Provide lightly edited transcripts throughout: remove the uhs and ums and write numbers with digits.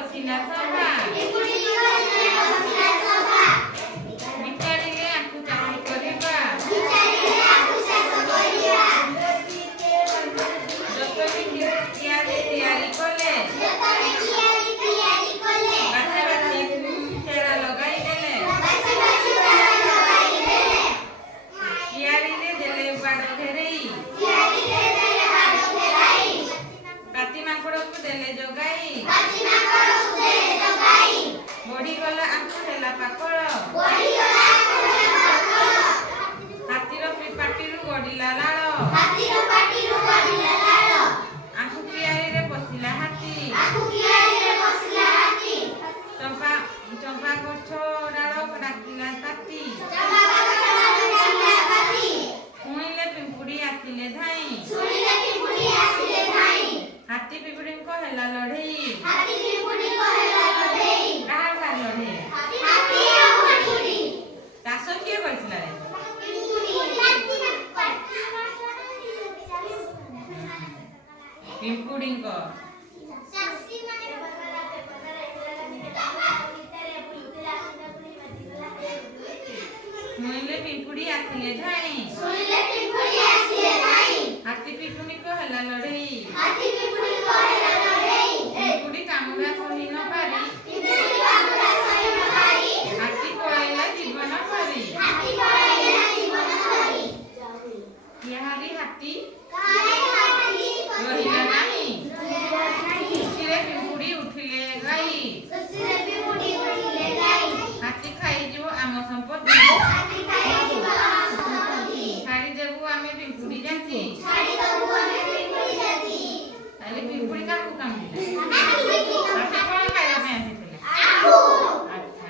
ବସିଲା ସଭା ବିଚାରିଲେ ଆଖୁ ଚାଷ କରିବା ଯତବି ତିଆରି କଲେ ବାଛେ ବାଛି ଚେରା ଲଗାଇ ଦେଲେ କିଆରିରେ ଦେଲେ ବାଡ଼ ଘେରେଇ ପାତି ମାଙ୍କଡ଼କୁ ଦେଲେ ଜଗାଇ ବଢିଗଲା ଆଖୁ ହେଲା ପାକଳ ହାତୀର ପାଟିରୁ ଗଡ଼ିଲା ଲାଳ ଆଖୁ କିଆରିରେ ପଶିଲା ହାତୀ ଚମ୍ପା ଗଛ ଡାଳ ଡାକିଲା ପାତି ଶୁଣିଲେ ପିମ୍ପୁଡ଼ି ଆସିଲେ ଧାଇଁ ହାତୀ ପିମ୍ପୁଡ଼ିଙ୍କ ହେଲା ଲଢ଼େଇ କାହାର ଭାରି ଲଢ଼େଇ ଚାଷ କିଏ କରିଥିଲା ରେ ପିମ୍ପୁଡ଼ିଙ୍କ ଶୁଣିଲେ ପିମ୍ପୁଡ଼ି ଆସିଲେ ଧାଇଁ ହାତୀ ପିମ୍ପୁଡ଼ିଙ୍କ ହେଲା ଲଢ଼େଇ ପିମ୍ପୁଡ଼ି କାମୁଡ଼ା ସହି ନ ପାରି ହାତୀ ପଳେଇଲା ଜୀବନ ପରି ଇହାରି ହାତୀ ରହିଲା ନାହିଁ ଖୁସିରେ ପିମ୍ପୁଡ଼ି ଉଠିଲେ ଗାଈ ହାତୀ ଖାଇଯିବ ଆମ ସମ୍ପତ୍ତି ଛାଡ଼ିଦେବୁ ଆମେ ପିମ୍ପୁଡ଼ି ଜାତି ତାହେଲେ ପିମ୍ପୁଡ଼ି କାହାକୁ କାମୁଡ଼ିଲା ହାତୀ କ'ଣ ଖାଇବା ପାଇଁ ଆସିଥିଲେ ଆଚ୍ଛା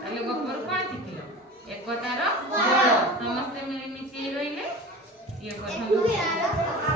ତାହେଲେ ଗପରୁ କ'ଣ ଶିଖିଲ ଏକତାର ବଳ ସମସ୍ତେ ମିଳିମିଶି ରହିଲେ ଇଏ କଥା